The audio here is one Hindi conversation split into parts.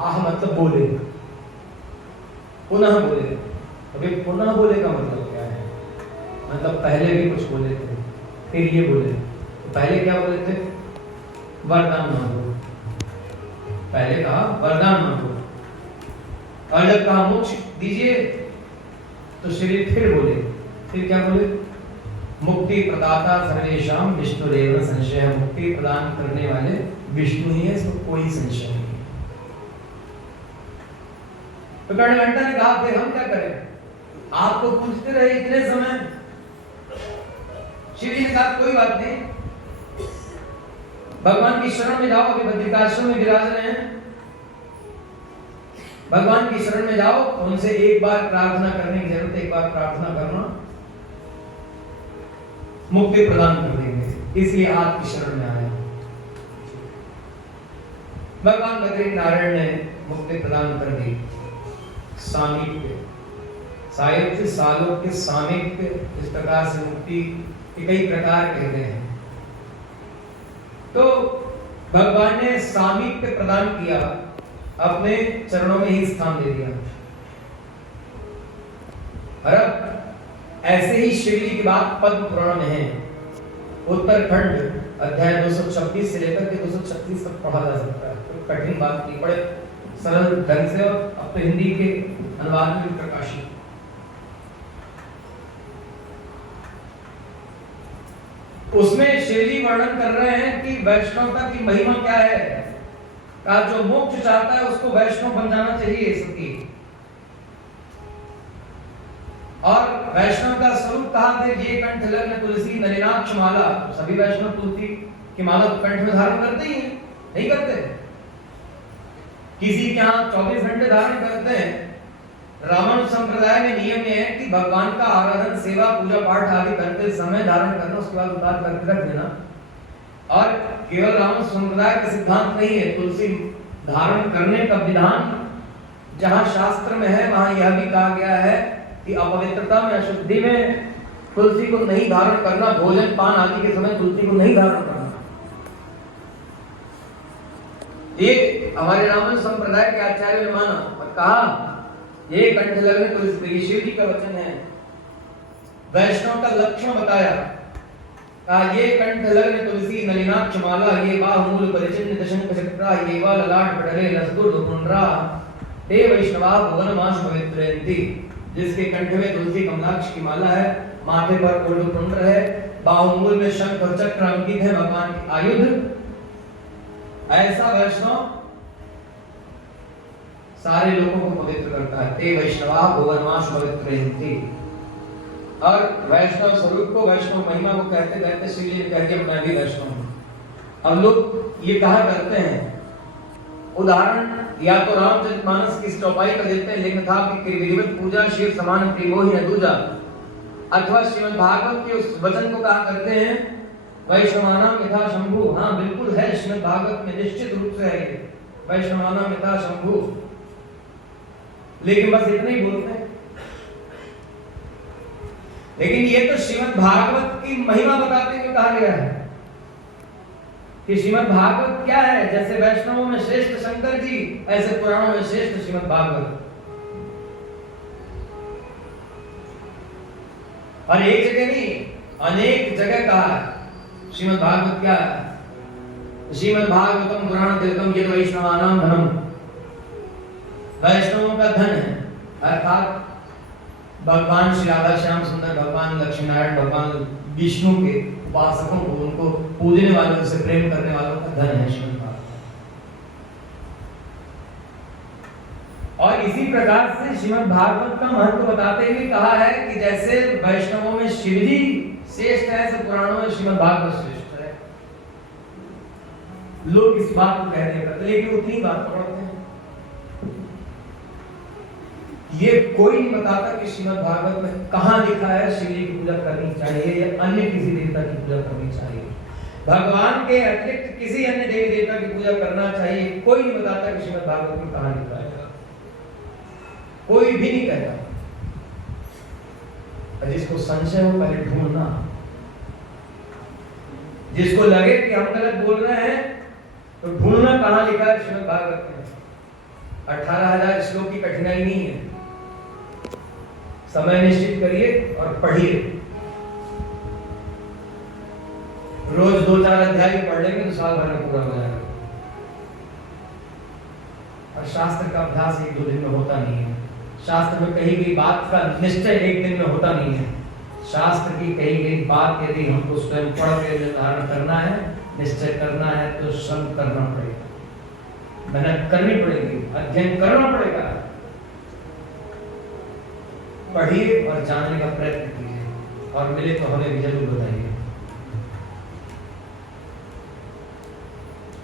आह मतलब बोले, पुनः बोले। अभी पुनः बोले का मतलब क्या है? मतलब पहले भी कुछ बोले थे, फिर ये बोले। तो पहले क्या बोले थे? वरदान मांगो। पहले कहा वरदान मांगो, और जब कहा मोक्ष दीजिए तो श्री फिर बोले। फिर क्या बोले? मुक्ति प्रदाता सर्वेशाम विष्णुरेव न संशयः। मुक्ति प्रदान करने वाले विष्णु ही है, इसमें कोई संशय नहीं। तो कर्णघंटा ने कहा फिर हम क्या करें? आपको पूछते रहे इतने समय। शिव जी ने कहा कोई बात नहीं, भगवान की शरण में जाओ। अभी बद्रिकाश्रम में विराज रहे हैं, भगवान की शरण में जाओ। उनसे एक बार प्रार्थना करने की जरूरत है, एक बार प्रार्थना करना, मुक्ति प्रदान कर देंगे। इसलिए आपकी शरण में आया। भगवान बद्री नारायण ने मुक्ति प्रदान कर दी। सामीप्य, साहित्य, सालोक्य, सामीप्य, इस प्रकार से मुक्ति के कई प्रकार कहते हैं। तो भगवान ने सामीप्य प्रदान किया, अपने चरणों में ही स्थान दे दिया। और अब ऐसे ही शिव जी की बात पद्म पुराण में है। उत्तरखंड अध्याय 226 से लेकर के 236 तक पढ़ा जा सकता है। तो कठिन बात नहीं, बड़े सरल ढंग से, और अब तो हिंदी के अनुवाद में भी प्रकाशित। उसमें शिव जी वर्णन कर रहे हैं कि वैष्णवता की महिमा क्या है। का जो मोक्ष चाहता है उसको वैष्णव बन जाना चाहिए सती। और वैष्णव का स्वरूप कहा थे, ये कंठ लग्न तुलसी नलिनाक्ष माला। सभी वैष्णव तुलसी की माला तो कंठ में धारण करते ही हैं, नहीं करते? किसी के यहाँ 24 घंटे धारण करते हैं। रामानुज संप्रदाय में नियम यह है कि भगवान का आराधन, सेवा, पूजा पाठ आदि करते समय धारण करना, उसके बाद उतार करके रख देना। और केवल रामानुज संप्रदाय का सिद्धांत नहीं है, तुलसी धारण करने का विधान जहां शास्त्र में है वहां यह भी कहा गया है कि अपवित्रता में, अशुद्धि में तुलसी को नहीं धारण करना। भोजन पान आदि के समय तुलसी को नहीं धारण करना। ये हमारे रामानुज संप्रदाय के आचार्य ने माना और कहा ये कंठ लग्न तुलसी, शिव जी का वचन है। वैष्णव का लक्षण बताया, कहा ये कंठ लग्न तुलसी नलिनाक्ष माला, ये बाहुमूल परिचिन्न दशंक चक्रा, ये वा ललाट पटले लसदुर पुंड्रा, हे वैष्णवा भुवन मास पवित्रयन्ति। जिसके कंठ में तुलसी कमलाक्ष की माला है, माथे पर कोलपुंड्र है, बाहुमूल में शंख और चक्र अंकित है, भगवान के आयुध। ऐसा वैष्णव सारे लोगों को पवित्र करता है। ते वैष्णवा भुवनमाश पवित्रयन्ति। और वैष्णव स्वरूप को, वैष्णव महिमा को कहते कहते श्री जी ने कह दिया मैं भी वैष्णव हूं। अब लोग ये कहा करते हैं, उदाहरण या तो रामचरितमानस की चौपाई का देते हैं, लेकिन था कि विधिवत पूजा शिव समान प्रेमो ही न दूजा, अथवा श्रीमद् भागवत के उस वचन को कहा करते हैं वैष्णवानाम यथा शंभु। हाँ बिल्कुल है, श्रीमद् भागवत में निश्चित रूप से है वैष्णवानाम यथा शंभु, लेकिन बस इतना ही बोलते हैं। लेकिन ये तो श्रीमद् भागवत की महिमा बताते हुए कहा गया है कि श्रीमद् भागवत क्या है। जैसे वैष्णवों में श्रेष्ठ शंकर जी, ऐसे पुराणों में श्रेष्ठ श्रीमद् भागवत। और एक जगह नहीं, अनेक जगह कहा है श्रीमद् भागवत क्या है। श्रीमद् भागवतम पुराण तिलकम यद वैष्णवानाम धनम। वैष्णवों का धन है, अर्थात भगवान श्री राधा श्याम सुंदर, भगवान लक्ष्मी नारायण, भगवान विष्णु के उपासकों को, उनको पूजने वालों से प्रेम करने वालों का धन है श्रीमद् भागवत। और इसी प्रकार से श्रीमद् भागवत का महत्व बताते हुए कहा है कि जैसे वैष्णवों में शिवजी श्रेष्ठ है, ऐसे पुराणों में श्रीमद् भागवत श्रेष्ठ है। लोग इस बात को कह दिया करते, लेकिन उतनी बात पढ़ते हैं। ये कोई नहीं बताता कि श्रीमद् भागवत में कहां लिखा है शिव जी की पूजा करनी चाहिए या अन्य किसी देवता की पूजा करनी चाहिए। भगवान के अतिरिक्त किसी अन्य देवी देवता की पूजा करना चाहिए, कोई नहीं बताता कि श्रीमद् भागवत में कहां लिखा है। कोई भी नहीं कहता। जिसको संशय हो पहले ढूंढना, जिसको लगे कि हम गलत बोल रहे हैं तो ढूंढना कहां लिखा है श्रीमद् भागवत में। 18,000 श्लोक की कठिनाई नहीं है। समय निश्चित करिए और पढ़िए। रोज 2-4 अध्याय पढ़ लेंगे तो साल भर में पूरा हो जाएगा। और शास्त्र का अभ्यास 1-2 दिन में होता नहीं है। शास्त्र में कही गई बात का निश्चय 1 दिन में होता नहीं है। शास्त्र की कही गई बात यदि हमको स्वयं पढ़ के निर्धारण करना है, निश्चय करना है, तो श्रम करना पड़ेगा, मेहनत करनी पड़ेगी, अध्ययन करना पड़ेगा। पढ़िए और जानने का प्रयत्न कीजिए, और मिले तो हमें भी जरूर बताइए।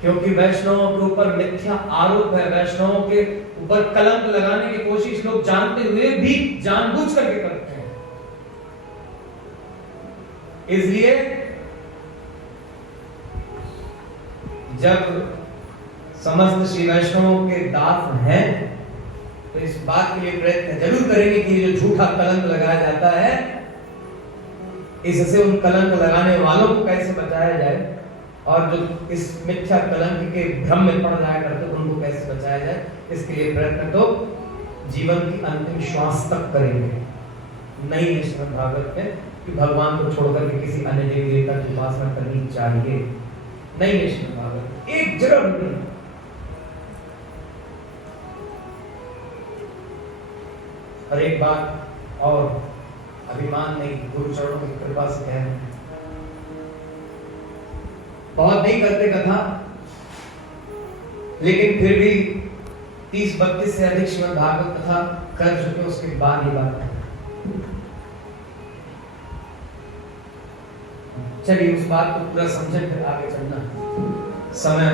क्योंकि वैष्णवों के ऊपर मिथ्या आरोप है, वैष्णवों के ऊपर कलंक लगाने की कोशिश लोग जानते हुए भी जानबूझ करके करते हैं। इसलिए जब समस्त श्री वैष्णवों के दास हैं तो इस बात के लिए प्रयत्न जरूर करेंगे कि जो झूठा कलंक लगाया जाता है, इससे उन कलंक लगाने वालों को कैसे बचाया जाए, और जो इस मिथ्या कलंक के भ्रम में पड़ जाया करते उनको कैसे बचाया जाए, इसके लिए प्रयत्न तो जीवन की अंतिम श्वास तक करेंगे। नहीं है श्रीमद् भागवत में कि भगवान को छोड़कर के किसी अन्य देवी देवता की उपासना करनी चाहिए, नहीं है श्रीमद् भागवत एक जगह भी नहीं। और एक बात और, अभिमान नहीं, गुरु चरणों की कृपा से कह रहे हैं, बहुत नहीं करते कथा, लेकिन फिर भी 30-32 से अधिक श्रीमद् भागवत कथा कर चुके, उसके बाद ही बात है। चलिए उस बात को पूरा समझे, फिर आगे चलना। समय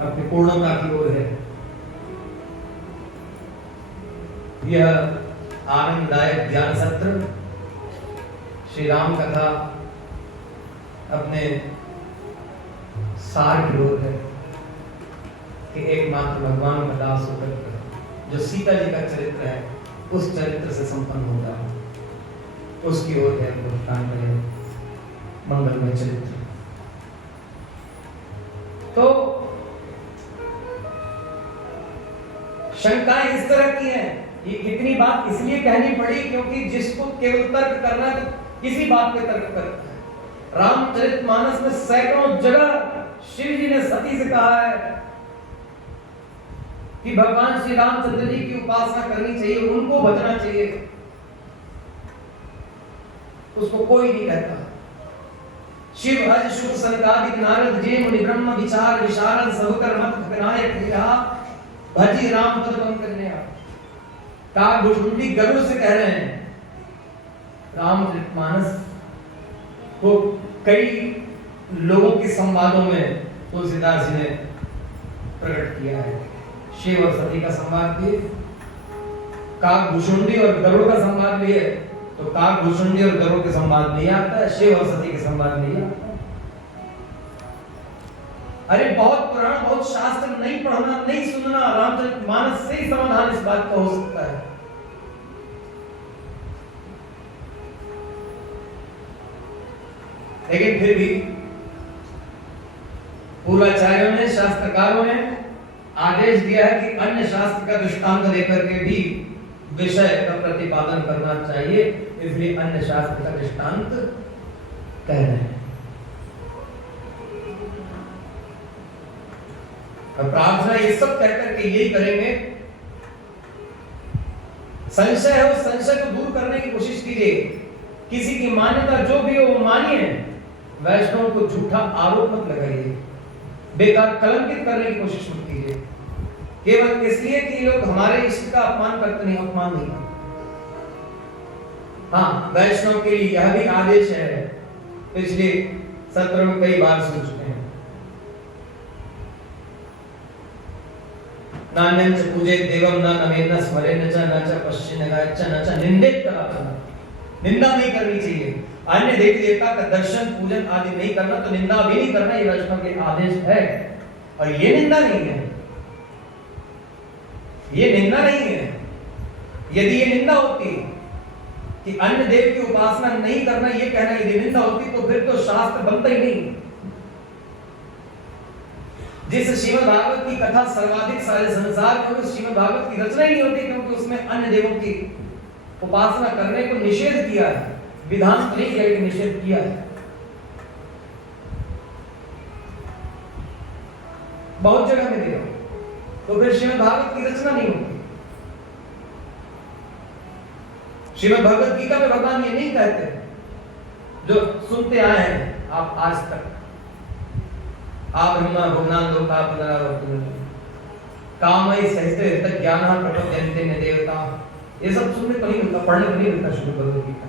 अपनी पूर्णता की ओर है। यह आनंददायक ज्ञान सत्र श्री राम कथा अपने सार की ओर है कि एकमात्र भगवान का दास होकर जो सीता जी का चरित्र है उस चरित्र से संपन्न होता है, उसकी ओर है मंगलमय चरित्र। तो शंकाएं इस तरह की हैं, ये कितनी बात इसलिए कहनी पड़ी क्योंकि जिसको केवल तर्क करना है तो किसी बात पे तर्क करता है। रामचरितमानस में सैकड़ों जगह शिव जी ने सती से कहा है कि भगवान श्री रामचंद्र जी की उपासना करनी चाहिए, उनको बचना चाहिए, उसको कोई नहीं कहता। शिव हज शुभ सनकादिक नारद जे मुनि ब्रह्म विचार विशारद सब कर मत विनायक विरहा भजी राम पद पंकज का भुजमुंडी गरुड़ से कह रहे हैं। रामचरितमानस को कई लोगों के संवादों में तुलसीदास जी ने प्रकट किया है। शिव और सती का संवाद भी, काकभूषुंडी और गरुड़ का संवाद भी है, तो काकभूषुंडी और गरुड़ के संवाद नहीं आता है, शिव और सती के संवाद नहीं आता। अरे बहुत पुराण, बहुत शास्त्र नहीं पढ़ना, नहीं सुनना, रामचरितमानस से ही समाधान इस बात का हो सकता है। लेकिन फिर भी पूर्वाचार्यों ने, शास्त्रकारों ने आदेश दिया है कि अन्य शास्त्र का दृष्टांत लेकर के भी विषय का प्रतिपादन करना चाहिए, इसलिए अन्य शास्त्र का दृष्टांत कह रहे हैं। प्रार्थना ये सब कहकर के यही करेंगे, संशय है उस संशय को दूर करने की कोशिश कीजिए। किसी की मान्यता जो भी हो वो मानिए, वैष्णव को झूठा आरोप मत लगाइए, बेकार कलंकित करने की कोशिश मत कीजिए, केवल इसलिए कि लोग हमारे इष्ट का अपमान करते नहीं, अपमान नहीं। हाँ, वैष्णव के लिए यह भी आदेश है, पिछले सत्र में कई बार सुन चुके हैं, नान्यंच पूजे देवम न नमेन स्मरेन च पश्चिन गायच न च निंदित कराचन। निंदा नहीं करनी चाहिए, अन्य देवी देवता का दर्शन पूजन आदि नहीं करना, तो निंदा भी नहीं करना, ये वैष्णव के आदेश है। और ये निंदा नहीं है, ये निंदा नहीं है। यदि ये निंदा होती कि अन्य देव की उपासना नहीं करना, ये कहना यदि निंदा होती तो फिर तो शास्त्र बनता ही नहीं। जिस श्रीमद् भागवत की कथा सर्वाधिक सारे संसार में उस श्रीमद् भागवत की रचना ही नहीं होती, क्योंकि उसमें अन्य देवों की उपासना करने को निषेध किया है, विधान नहीं है कि निषेध किया है। बहुत जगह में देखो, तो फिर श्रीमद् भागवत की रचना नहीं होती। श्रीमद् भगवत गीता में भगवान ये नहीं कहते, जो सुनते आए हैं आप आज तक, आप ब्रह्मा भुवनान लोका पुनरावर्तन कामय सहस्ते तक ज्ञान प्रकट जनिते ने देवता, ये सब सुनने को नहीं मिलता, पढ़ने को नहीं मिलता श्रीमद् भगवत गीता।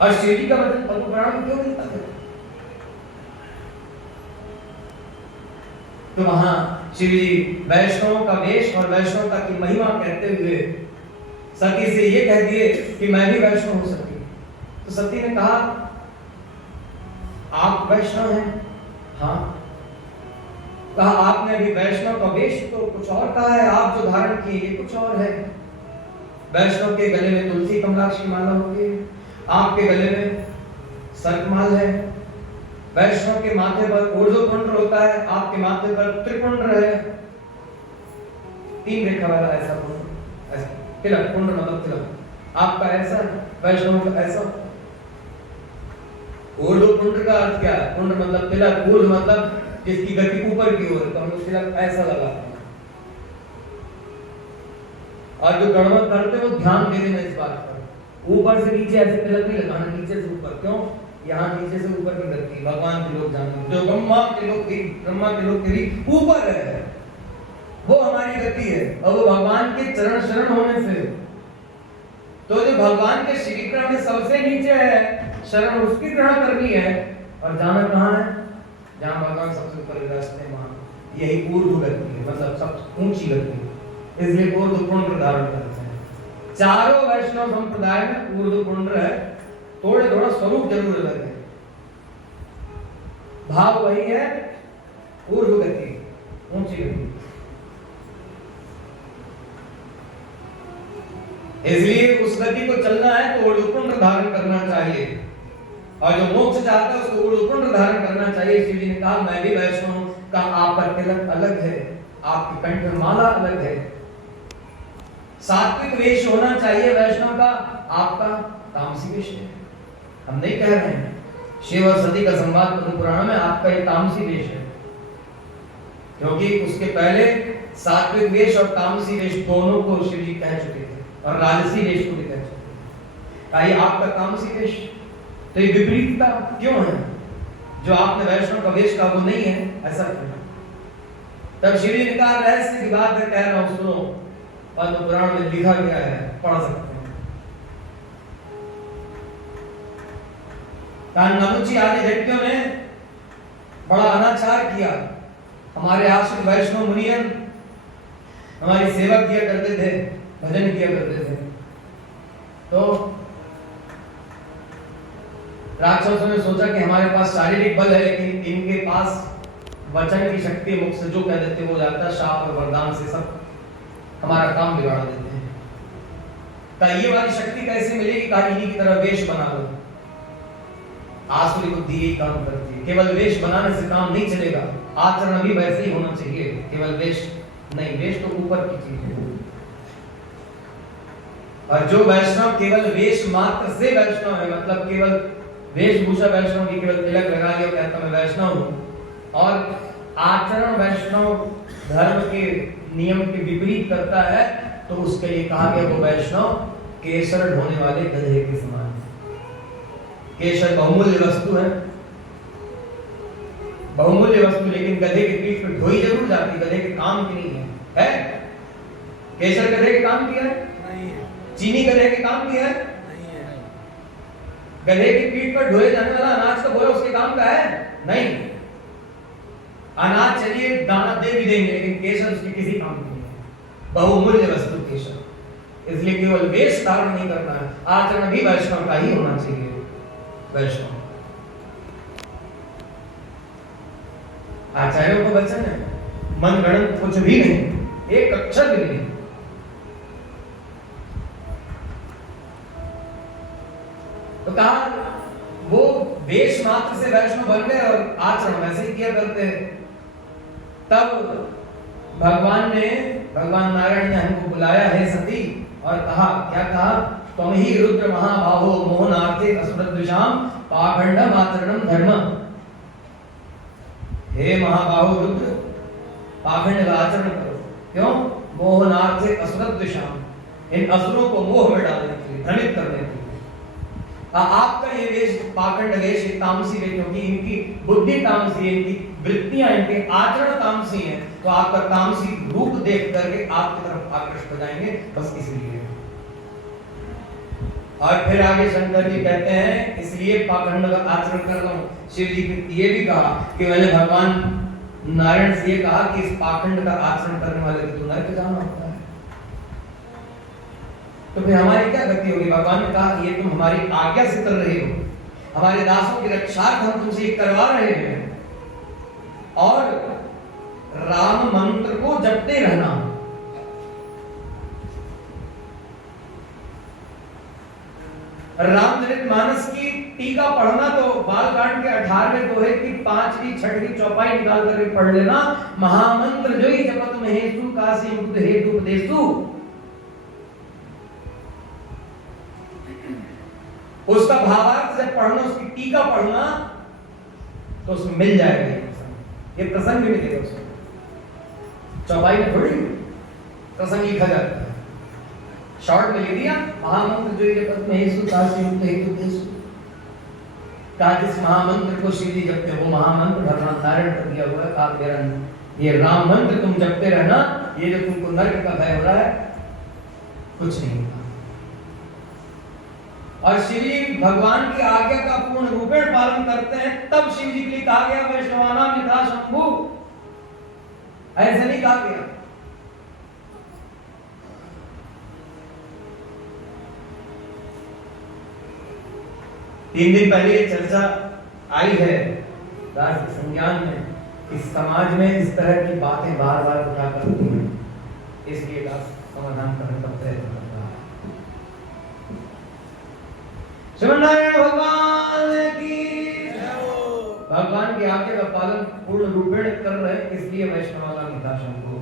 और शिव जी का वचन पद्म पुराण में क्यों मिलता है? तो वहां शिव जी वैष्णवों का वेश और वैष्णवता की महिमा कहते हुए सती से ये कह दिए कि मैं भी वैष्णव हो सकती। तो सती ने कहा आप वैष्णव हैं? हाँ। कहा आपने अभी वैष्णव का वेश तो कुछ और कहा है, आप जो धारण किए ये कुछ और है। वैष्णव के गले में तुलसी कमलाक्ष की माला होती है, आपके गले में सर्पमाल है। वैष्णव के माथे पर ऊर्ध्वपुंड्र होता है, आपके माथे पर त्रिपुंड्र है, 3 रेखा वाला ऐसा पुंड्र, ऐसा तिलक, पुंड्र मतलब तिलक। आपका ऐसा, वैष्णव का ऐसा। ऊर्ध्वपुंड्र का अर्थ क्या है? पुंड्र मतलब तिलक, ऊर्ध्व मतलब जिसकी गति ऊपर की ओर, तो हम तिलक ऐसा लगाते हैं। और जो गणमत करते हैं वो ध्यान दे देना इस बात पर, ऊपर से नीचे ऐसे तिलक नहीं लगाना, नीचे से ऊपर। क्यों? यहाँ नीचे से ऊपर की गति भगवान के लोग जानते हैं, जो ब्रह्मा के लोग भी ऊपर है, वो हमारी गति है। और वो भगवान के चरण शरण होने से, तो जो भगवान के श्री ग्रहण में सबसे नीचे है, शरण उसकी ग्रहण करनी है। और जाना कहाँ है? जहाँ भगवान सबसे ऊपर विराजते हैं, वहाँ यही ऊर्ध्व गति है, मतलब सबसे ऊंची गति है। इसलिए ऊर्ध्वपुंड्र धारण करते हैं। चारों वैष्णव संप्रदाय में ऊर्ध्वपुंड्र है, थोड़ा स्वरूप जरूर अलग है, भाव वही है, ऊर्ध्व गति, ऊंची गति। इसलिए उस गति को चलना है तो ऊर्ध्वपुंड्र धारण करना चाहिए, और जो मोक्ष चाहता है उसको ऊर्ध्वपुंड्र धारण करना चाहिए। शिव जी ने कहा मैं भी वैष्णव हूं, का आपका तिलक अलग है, आपकी कंठ माला अलग है। सात्विक वेश होना चाहिए वैष्णव का, आपका तामसी वेश है। हम नहीं कह रहे हैं, शिव और सती का संवाद पद्म पुराण में आपका ये तामसी वेश है, क्योंकि उसके पहले सात्विक वेश और तामसी वेश दोनों को शिव जी कह चुके थे, और राजसी वेश को भी कह चुके थे। ताकि आपका तामसी वेश, तो ये विपरीतता क्यों है? जो आपने वैष्णव का वेश का वो नहीं है, ऐसा क्यों? तब शिव जी ने कहा रहस्य की बात है, कह रहा हूं सुनो, पद्म पुराण में लिखा गया है, पढ़ सकते हैं। नमुची आदि व्यक्तियों ने बड़ा अनाचार किया। हमारे आश्रित वैष्णव मुनियन हमारी सेवा किया करते थे, भजन किया करते थे। तो राक्षसों ने सोचा कि हमारे पास शारीरिक बल है, लेकिन इनके पास वचन की शक्ति, मुख से जो कह देते वो जाता है, शाप और वरदान से सब हमारा काम बिगाड़ देते हैं। तो ये वाली शक्ति कैसे मिलेगी? कहा इन्हीं की तरह वेश बना लो। आसुरी बुद्धि यही काम करती है, केवल वेश बनाने से काम नहीं चलेगा, आचरण भी वैसे ही होना चाहिए, केवल वेश नहीं। वेश तो ऊपर की चीज है, और जो वैष्णव केवल वेश मात्र से वैष्णव है, मतलब केवल वेशभूषा वैष्णव की, केवल तिलक लगा लिया कहता मैं वैष्णव हूं, और आचरण वैष्णव धर्म के नियम के विपरीत करता है, तो उसके लिए कहा गया वो वैष्णव केसर ढोने वाले गधे के समान है। केसर बहुमूल्य वस्तु है, बहुमूल्य वस्तु, लेकिन गधे की पीठ पर ढोई जरूर जाती, गधे के काम की नहीं है। केसर गधे के काम की है? नहीं है। चीनी गधे के काम की है? नहीं है। गधे की पीठ पर ढोए जाने वाला अनाज का बोरा उसके काम का है? नहीं। अनाज चलिए दाना दे भी देंगे, लेकिन केसर उसके किसी काम की नहीं है, बहुमूल्य वस्तु केसर। इसलिए केवल वेश धारण नहीं करना है, आचरण भी वैष्णव का ही होना चाहिए। वैष्णव आचार्यों को वचन है, मन गणन कुछ भी नहीं, एक अक्षर भी नहीं। तो कहा वो वेश मात्र से वैष्णव बन गए और आचरण वैसे ही किया करते हैं। तब भगवान नारायण ने हमको बुलाया है सती और कहा, क्या कहा, तुम ही रुद्र महाबाहो मोहनार्थे असुरद्विषाम पाखंड आचरणम धर्म। हे महाबाहो रुद्र, पाखंड का आचरण करो। क्यों? मोहनार्थे असुरद्विषाम, इन असुरों को मोह में डालने के लिए, भ्रमित करने के लिए। आपका ये वेश पाखंड वेश तामसी है, क्योंकि इनकी बुद्धि तामसी है, इनकी वृत्तियां, इनके आचरण तामसी हैं, तो आपका तामसी रूप देख करके आपकी तरफ आकृष्ट हो जाएंगे, बस इसलिए। और फिर आगे शंकर जी कहते हैं, इसलिए पाखंड का आचरण कर रहा हूं। शिव जी ने ये भी कहा कि मैंने भगवान नारायण से ये कहा कि इस पाखंड का आचरण करने वाले को तो नरक जाना होता है। तो फिर हमारी क्या गति होगी? भगवान ने कहा, ये तुम हमारी आज्ञा से कर रहे हो, हमारे दासों की रक्षार्थ हम तुमसे करवा रहे हैं, और राम मंत्र को जपते रहना। रामचरितमानस की टीका पढ़ना तो बालकांड के 18वें दोहे की 5वीं 6वीं चौपाई निकाल करके पढ़ लेना। महामंत्र जो ही जपत में हेतु काशी मुक्त हेतु उपदेशु, उसका भावार्थ जब पढ़ना, उसकी टीका पढ़ना, तो उसमें मिल जाएगा ये प्रसंग भी मिलेगा उसमें। चौपाई में थोड़ी प्रसंग लिखा जाता है, शॉर्ट में लिख दिया, महामंत्र जो ये पद में हेतु काशी मुक्त हेतु उपदेशु। कहा जिस महामंत्र को शिव जी जपते हैं, वो महामंत्र भगवान नारायण का दिया हुआ है। कहा मेरा ये राम मंत्र तुम जपते रहना, ये जो तुमको नरक का भय हो रहा है कुछ नहीं होगा। और शिव जी भगवान की आज्ञा का पूर्ण रूपेण पालन करते हैं, तब शिव जी के लिए कहा गया वैष्णवानाम यथा शंभु, ऐसे नहीं कहा गया। तीन दिन पहले ये चर्चा आई है राष्ट्र संज्ञान में कि समाज में इस तरह की बातें बार बार उठा करती हैं, इसलिए समाधान करने का प्रयत्न कर रहा है। श्रीमन्नारायण भगवान की भगवान की आज्ञा का पालन पूर्ण रूपेण कर रहे हैं, इसलिए वैष्णवाला निकाशम को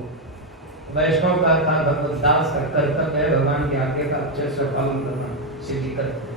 वैष्णव का भगवत दास का कर्तव्य है भगवान की आज्ञा का अच्छे से पालन करना। शिव जी करते